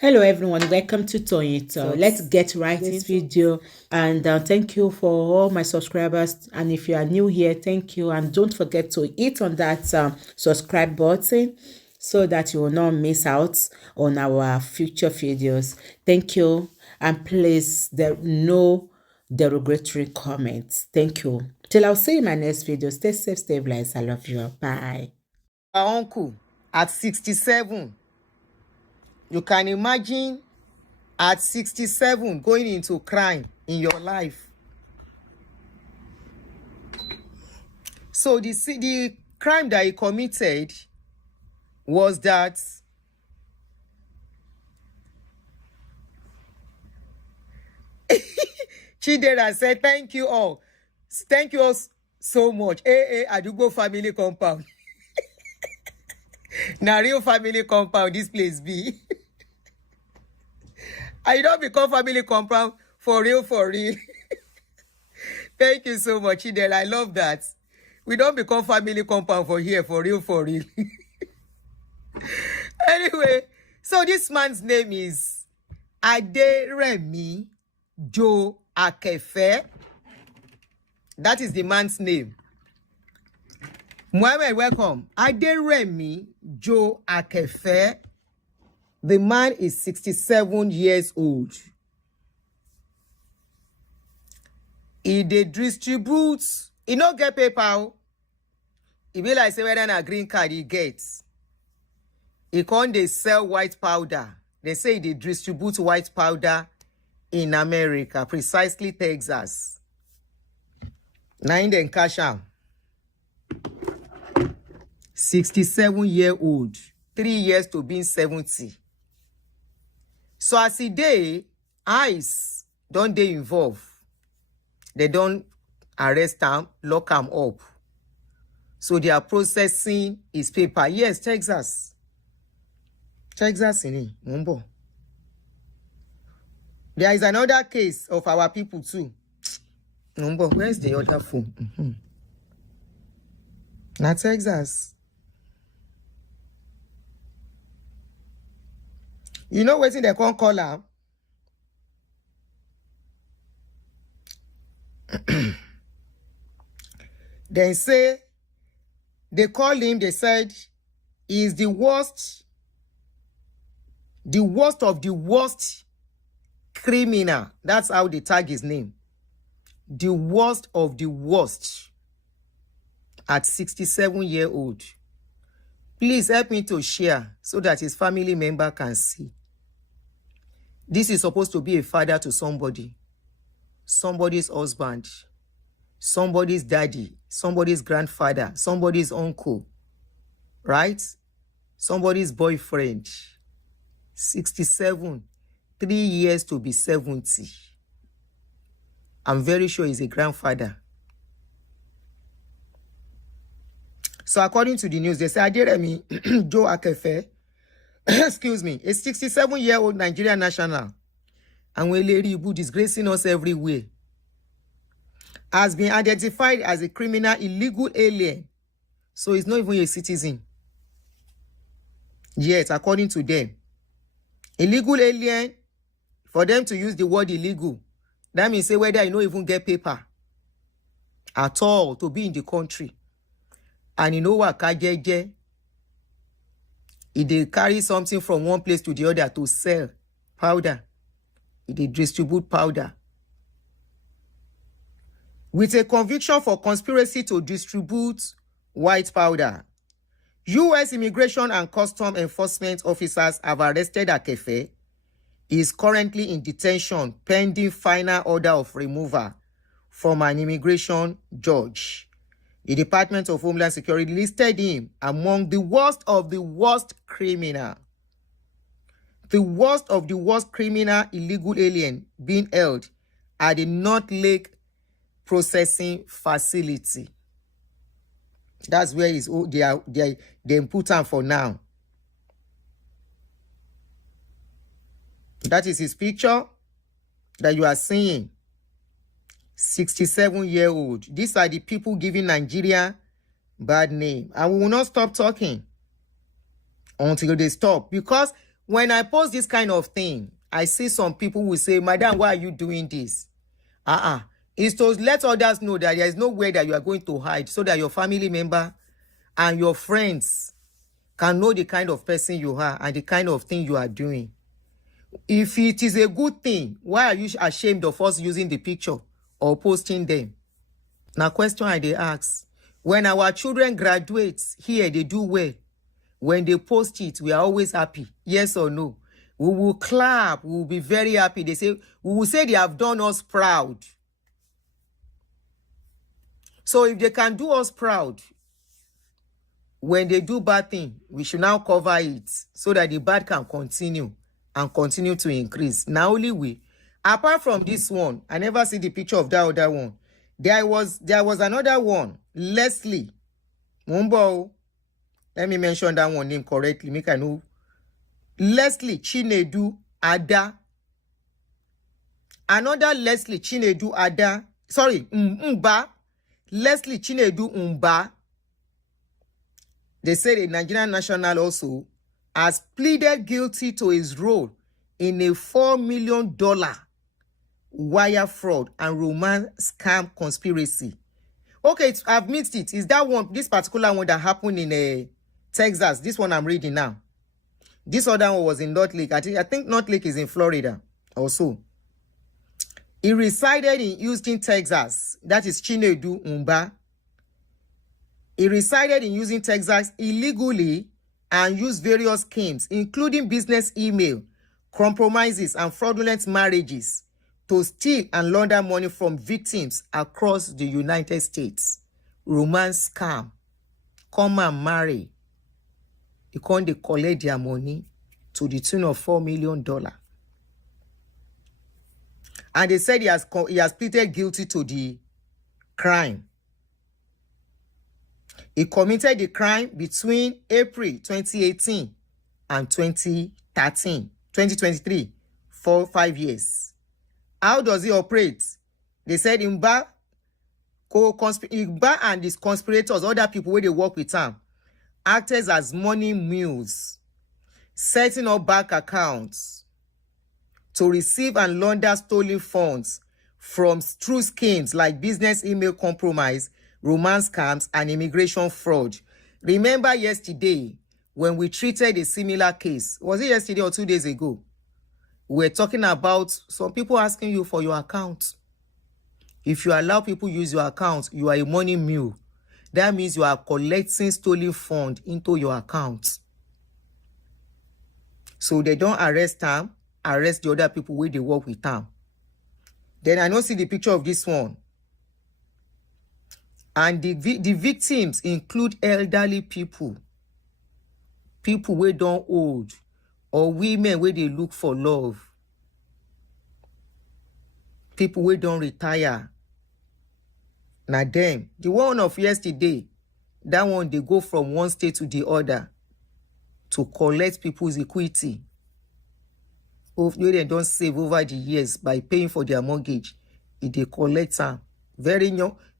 Hello everyone, welcome to Tony Talks. So let's get right into this video, and thank you for all my subscribers, and if you are new here, thank you, and don't forget to hit on that subscribe button so that you will not miss out on our future videos. Thank you, and please no derogatory comments. Thank you. Till I'll see you in my next video. Stay safe, stay blessed. I love you. Bye. Our uncle at 67. You can imagine at 67 going into crime in your life. So the crime that he committed was that Chidera said, thank you all. Thank you all so much. Adugo family compound. Now real family compound, this place be. I don't become family compound for real, for real. Thank you so much, Chidera. I love that. We don't become family compound for here, for real, for real. Anyway, so this man's name is Aderemi Joe Akefe. That is the man's name. Mohammed, welcome. Aderemi Joe Akefe. The man is 67 years old. He distributes, he no get PayPal. He be like say whether a green card he gets. He can't they sell white powder. They say they distribute white powder in America, precisely Texas. Now in the cash out. 67-year-old, 3 years to being 70. So as he day, ICE don't they involve. They don't arrest him, lock him up. So they are processing his paper. Yes, Texas. Texas in it. Mumbo. There is another case of our people too. Mumbo, where's the other phone? Not Texas. You know what they can't call her? They say, they call him, they said, he's the worst of the worst criminal. That's how they tag his name. The worst of the worst at 67-year-old. Please help me to share so that his family member can see. This is supposed to be a father to somebody. Somebody's husband. Somebody's daddy. Somebody's grandfather. Somebody's uncle. Right? Somebody's boyfriend. 67. 3 years to be 70. I'm very sure he's a grandfather. So according to the news, they say Aderemi Joe Akefe, excuse me, a 67-year-old Nigerian national, and we disgracing us everywhere, has been identified as a criminal illegal alien. So he's not even a citizen. Yet, according to them, illegal alien, for them to use the word illegal, that means say whether you don't even get paper at all to be in the country. And you know what, Kajeje, if they carry something from one place to the other to sell powder, if they distribute powder. With a conviction for conspiracy to distribute white powder, U.S. Immigration and Custom Enforcement officers have arrested Akefe. He is currently in detention pending final order of removal from an immigration judge. The Department of Homeland Security listed him among the worst of the worst criminal. The worst of the worst criminal illegal alien being held at the North Lake Processing Facility. That's where they put him for now. That is his picture that you are seeing. 67-year-old. These are the people giving Nigeria bad name. And we will not stop talking until they stop. Because when I post this kind of thing, I see some people will say, Madam, why are you doing this? It's to let others know that there is nowhere that you are going to hide, so that your family member and your friends can know the kind of person you are and the kind of thing you are doing. If it is a good thing, why are you ashamed of us using the picture or posting them? Now, question I dey ask. When our children graduate here, they do well. When they post it, we are always happy. Yes or no? We will clap. We will be very happy. We will say they have done us proud. So if they can do us proud, when they do bad thing, we should now cover it so that the bad can continue and continue to increase. Now only we. Apart from this one, I never see the picture of that other one. There was another one, Leslie Mumbo. Let me mention that one name correctly. Make I know. Leslie Chinedu Ada. Another Leslie Chinedu Ada. Sorry, Mba. Leslie Chinedu Mba. They said a Nigerian national also has pleaded guilty to his role in a $4 million wire fraud and romance scam conspiracy. Okay, I've missed it. Is that one, this particular one that happened in Texas? This one I'm reading now. This other one was in North Lake. I think North Lake is in Florida also. He resided in Houston, Texas. That is Chinedu Mba. He resided in Houston, Texas illegally and used various schemes, including business email, compromises, and fraudulent marriages to steal and launder money from victims across the United States. Romance scam. Come and marry. You can't collect their money to the tune of $4 million. And they said he has pleaded guilty to the crime. He committed the crime between April 2018 and 2023, for 5 years. How does he operate? They said Mba and his conspirators, other people where they work with him, acted as money mules, setting up bank accounts to receive and launder stolen funds through schemes like business email compromise, romance scams, and immigration fraud. Remember yesterday when we treated a similar case? Was it yesterday or 2 days ago? We're talking about some people asking you for your account. If you allow people use your account, you are a money mule. That means you are collecting stolen funds into your account. So they don't arrest them, arrest the other people where they work with them. Then I don't see the picture of this one. And the victims include elderly people, people where don't old, or women where they look for love, people where don't retire. Now them, the one of yesterday, that one they go from one state to the other to collect people's equity. They don't save over the years by paying for their mortgage. If they collect them, very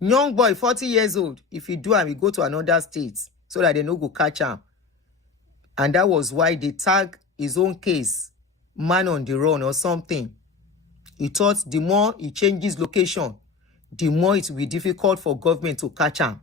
young boy, 40 years old. If you do and we go to another state so that they no go catch him. And that was why they tag his own case, man on the run or something. He thought the more he changes location, the more it will be difficult for government to catch him.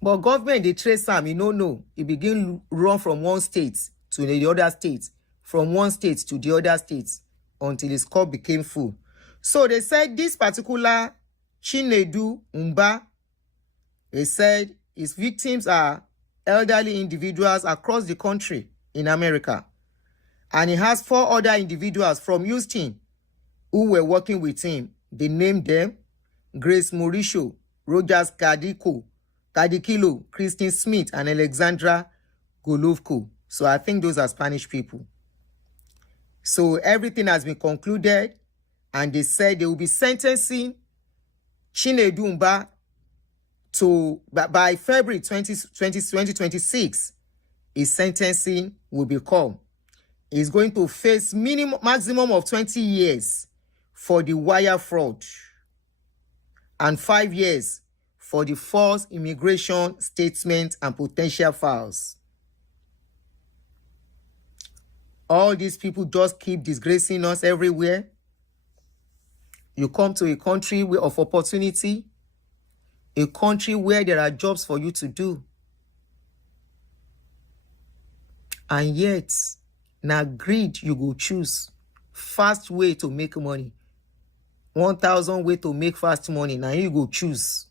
But government, they trace him, you know. He begin run from one state to the other state, from one state to the other state, until his cup became full. So they said this particular Chinedu Mba, they said his victims are elderly individuals across the country in America. And he has 4 other individuals from Houston who were working with him. They named them Grace Mauricio, Rogers Cadikilo, Christine Smith, and Alexandra Golovko. So I think those are Spanish people. So everything has been concluded, and they said they will be sentencing Chinedu Mba by February 2026. His sentencing will become. He's going to face maximum of 20 years for the wire fraud and 5 years for the false immigration statement and potential files. All these people just keep disgracing us everywhere. You come to a country of opportunity, a country where there are jobs for you to do. And yet, now greed you go choose. Fast way to make money. 1,000 way to make fast money. Now you go choose.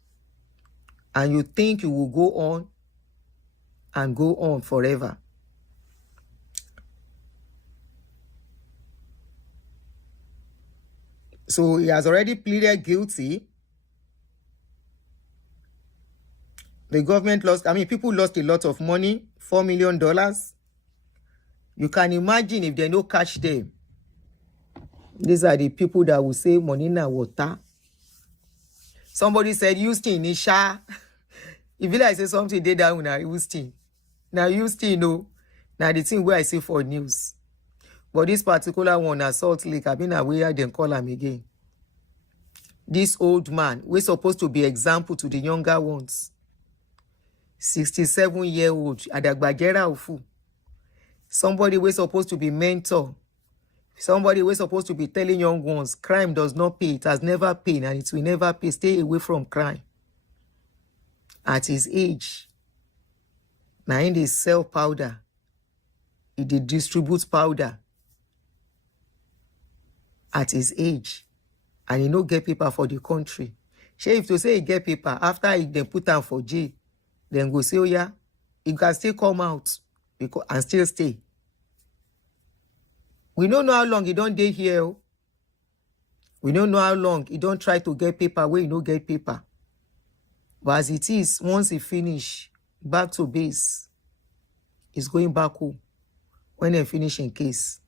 And you think you will go on and go on forever. So he has already pleaded guilty. The government lost, people lost a lot of money, $4 million. You can imagine if they don't catch them. These are the people that will say money na water. Somebody said Houston, Isha. If you like say something, they down now Houston. Now Houston, no. Now the thing where I see for news. But this particular one, Salt Lake, I've been aware they call him again. This old man, we're supposed to be example to the younger ones. 67-year-old, Adagbajera Ufu. Somebody we're supposed to be mentor. Somebody we're supposed to be telling young ones, crime does not pay. It has never paid and it will never pay. Stay away from crime. At his age, now in they sell powder. He distributes powder. At his age. And he no get paper for the country. Shey if to say he get paper, after he then put him for jail, then go say, oh yeah, he can still come out and still stay. We don't know how long he don't stay here. We don't know how long he don't try to get paper where he no get paper. But as it is, once he finish, back to base, he's going back home when they finish in case.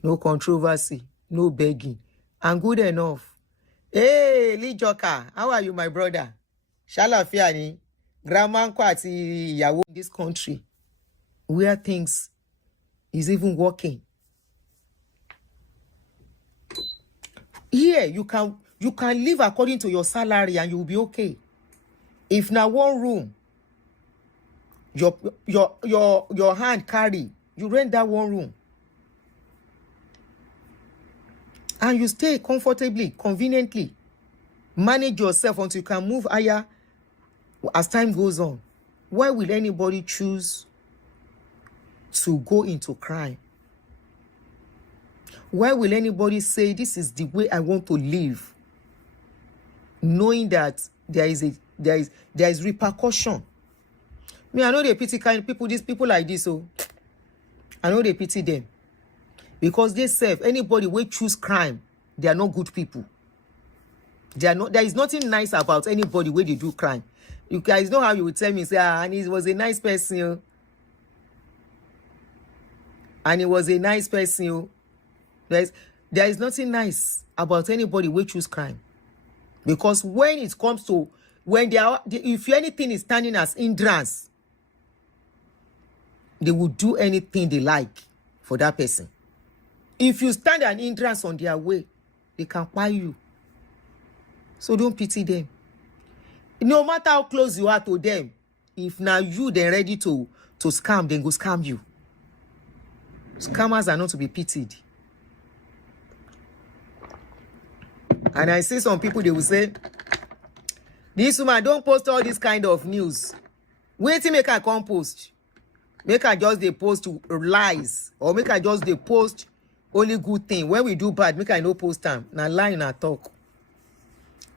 No controversy, no begging, and good enough. Hey, Lee Joker, how are you, my brother? Shalafia ni, grandma kwati yawo in this country, where things is even working. Here, you can live according to your salary and you will be okay. If now one room, your hand carry, you rent that one room. And you stay comfortably, conveniently. Manage yourself until you can move higher as time goes on. Why will anybody choose to go into crime? Why will anybody say this is the way I want to live, knowing that there is repercussion? Me, I know they pity kind people, these people like this, so I know they pity them. Because they serve anybody will choose crime, they are not good people. They are not. There is nothing nice about anybody where they do crime. You guys know how you would tell me, say, and he was a nice person. And he was a nice person. There is nothing nice about anybody who choose crime. Because when it comes to, if anything is standing as hindrance, they will do anything they like for that person. If you stand an hindrance on their way, they can buy you. So don't pity them. No matter how close you are to them, if now you they're ready to scam, then go scam you. Scammers are not to be pitied. And I see some people, they will say, this woman, don't post all this kind of news. Wait till make her come post. Make her just they post lies. Or make her just they post only good thing. When we do bad, make her no post them. Now lie, now talk.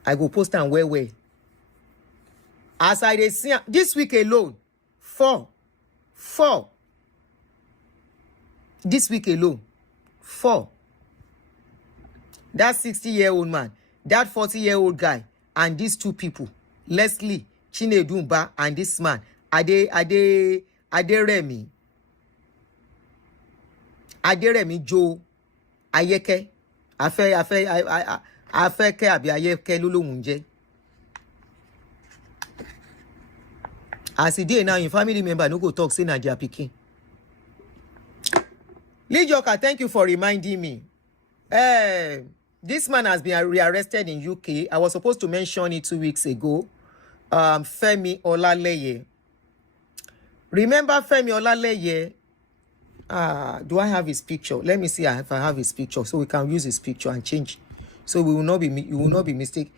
I go post them where. As I dey see this week alone, 4. This week alone, 4. That 60-year-old man, that 40-year-old guy, and these 2 people, Leslie Chinedumba, and this man, Aderemi Joe Ayeke, Afeke abi Ayeke lolomunje. As e dey now, in family member no go talk say na their pikin. Lee Joker, thank you for reminding me. This man has been rearrested in UK. I was supposed to mention it 2 weeks ago. Femi Olaleye. Remember Femi Olaleye? Do I have his picture? Let me see if I have his picture, so we can use his picture and change. So we will not be mistaken.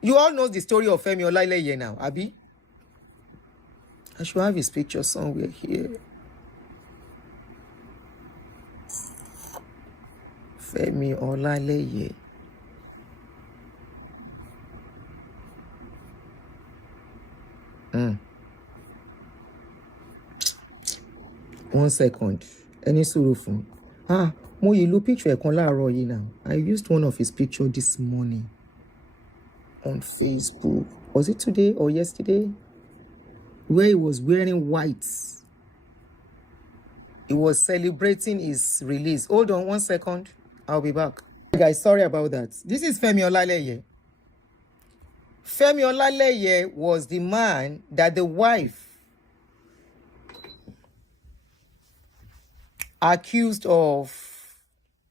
You all know the story of Femi Olaleye now, Abi. I should have his picture somewhere here. Femi Olaleye. One second. Any sùúrù fún. Mo yìí lo picture ẹ̀kan láàárọ̀ yìí now. I used one of his picture this morning on Facebook. Was it today or yesterday? Where he was wearing white. He was celebrating his release. Hold on one second. I'll be back. Hey guys, sorry about that. This is Femi Olaleye. Femi Olaleye was the man that the wife accused of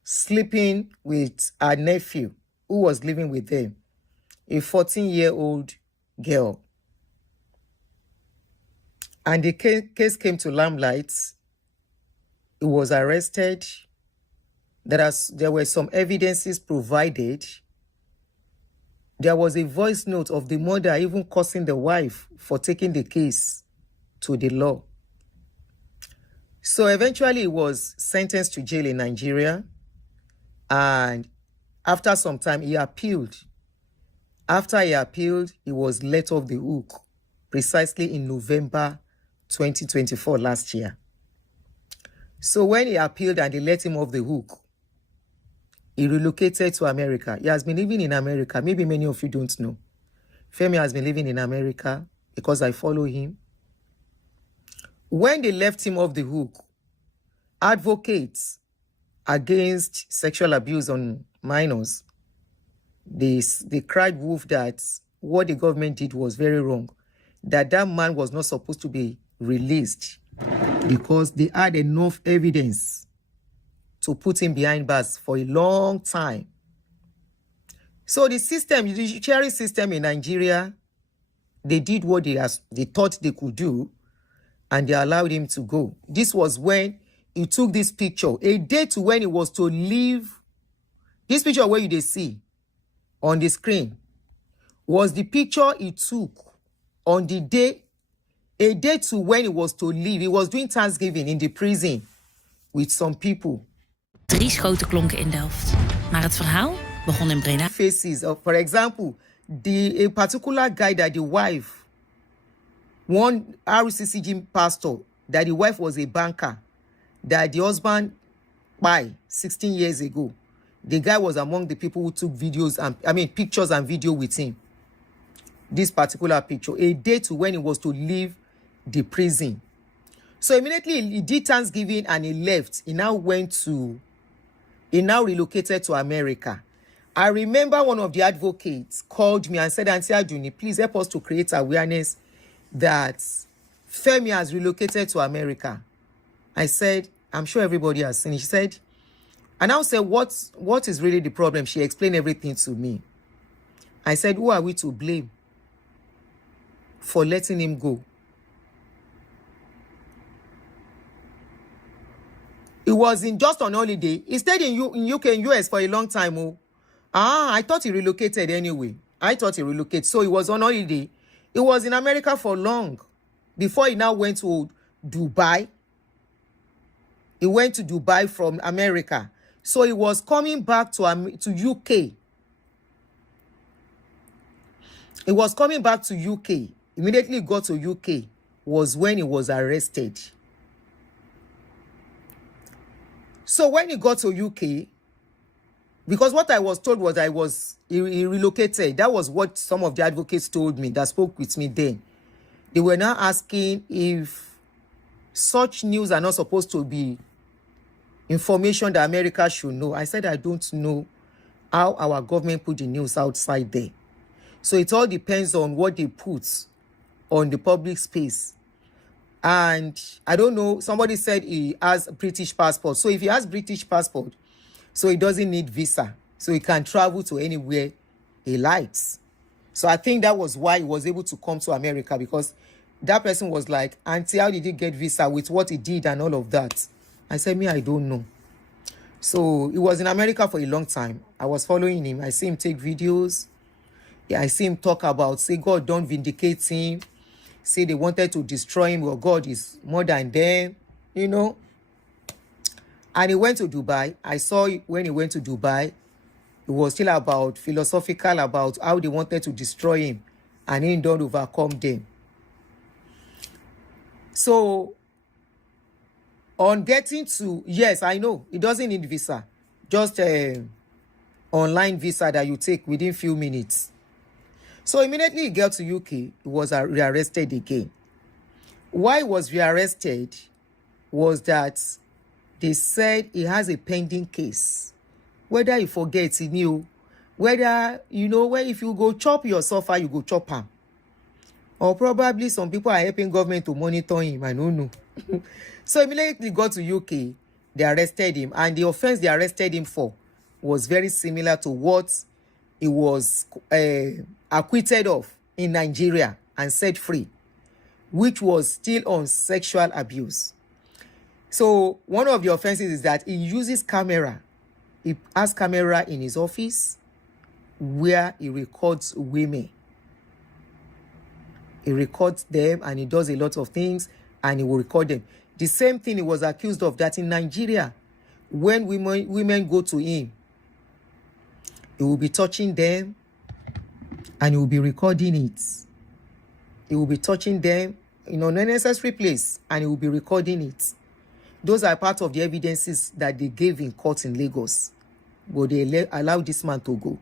sleeping with her nephew who was living with them, a 14-year-old girl. And the case came to limelight. He was arrested. There were some evidences provided. There was a voice note of the mother even cursing the wife for taking the case to the law. So eventually he was sentenced to jail in Nigeria. And after some time, he appealed. After he appealed, he was let off the hook precisely in November 2024 last year. So when he appealed and they let him off the hook, he relocated to America. He has been living in America. Maybe many of you don't know. Femi has been living in America because I follow him. When they left him off the hook, advocates against sexual abuse on minors, they cried wolf that what the government did was very wrong, that man was not supposed to be released because they had enough evidence to put him behind bars for a long time. So the judiciary system in Nigeria, they did what they thought they could do, and they allowed him to go. This was when he took this picture, a day to when he was to leave. This picture where you see on the screen was the picture he took on the day, a day to when he was to leave. He was doing Thanksgiving in the prison with some people. 3 schoten klonken in Delft. Maar het verhaal begon in Breda. Faces of, for example, a particular guy that the wife, one RCCG pastor, that the wife was a banker, that the husband died 16 years ago. The guy was among the people who took pictures and video with him. This particular picture, a day to when he was to leave the prison. So immediately he did Thanksgiving and he left. He now relocated to America. I remember one of the advocates called me and said, Auntie Aduni, please help us to create awareness that Femi has relocated to America. I said, I'm sure everybody has seen it. She said, and I said, what is really the problem? She explained everything to me. I said, who are we to blame for letting him go? He was just on holiday. He stayed in UK and US for a long time. I thought he relocated anyway. I thought he relocated. So he was on holiday. He was in America for long before he now went to Dubai. He went to Dubai from America. So he was coming back to UK. He was coming back to UK. Immediately got to UK was when he was arrested. So when he got to UK, because what I was told was he relocated. That was what some of the advocates told me that spoke with me then. They were now asking if such news are not supposed to be information that America should know. I said, I don't know how our government put the news outside there. So it all depends on what they put on the public space. And I don't know, somebody said he has a British passport. So if he has British passport, so he doesn't need visa. So he can travel to anywhere he likes. So I think that was why he was able to come to America, because that person was like, Auntie, how did he get visa with what he did and all of that? I said, me, I don't know. So he was in America for a long time. I was following him. I see him take videos. Yeah, I see him talk about, say, God don't vindicate him. Say they wanted to destroy him, but God is more than them, you know. And he went to Dubai. I saw when he went to Dubai, it was still about philosophical, about how they wanted to destroy him. And he don't overcome them. So, on getting to, yes, I know, it doesn't need visa. Just online visa that you take within few minutes. So immediately he got to UK, he was rearrested again. Why he was rearrested was that they said he has a pending case. Whether he forgets, he knew. Whether, you know, where if you go chop your suffer, you go chop him. Or probably some people are helping government to monitor him. I don't know. So immediately got to UK, they arrested him. And the offense they arrested him for was very similar to what he was acquitted of in Nigeria and set free, which was still on sexual abuse. So one of the offenses is that he uses camera. He has camera in his office where he records women. He records them and he does a lot of things and he will record them. The same thing he was accused of that in Nigeria. When women go to him, he will be touching them and he will be recording it. He will be touching them in an unnecessary place and he will be recording it. Those are part of the evidences that they gave in court in Lagos. But they allowed this man to go.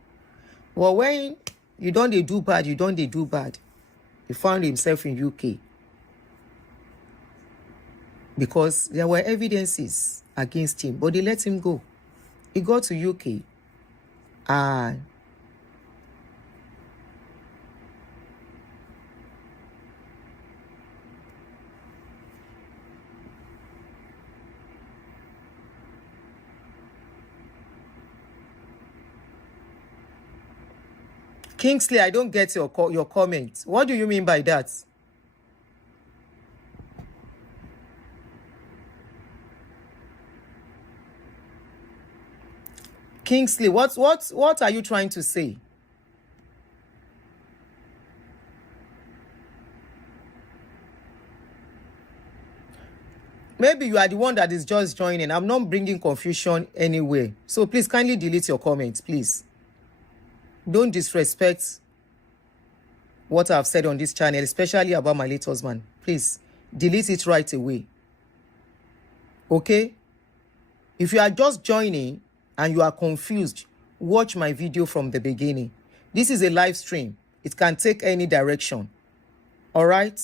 But when you don't they do bad, he found himself in UK. Because there were evidences against him, but they let him go. He got to UK and Kingsley, I don't get your comment. What do you mean by that? Kingsley, what are you trying to say? Maybe you are the one that is just joining. I'm not bringing confusion anywhere. So please kindly delete your comments, please. Don't disrespect what I've said on this channel, especially about my late husband. Please, delete it right away. Okay? If you are just joining and you are confused, watch my video from the beginning. This is a live stream. It can take any direction. All right?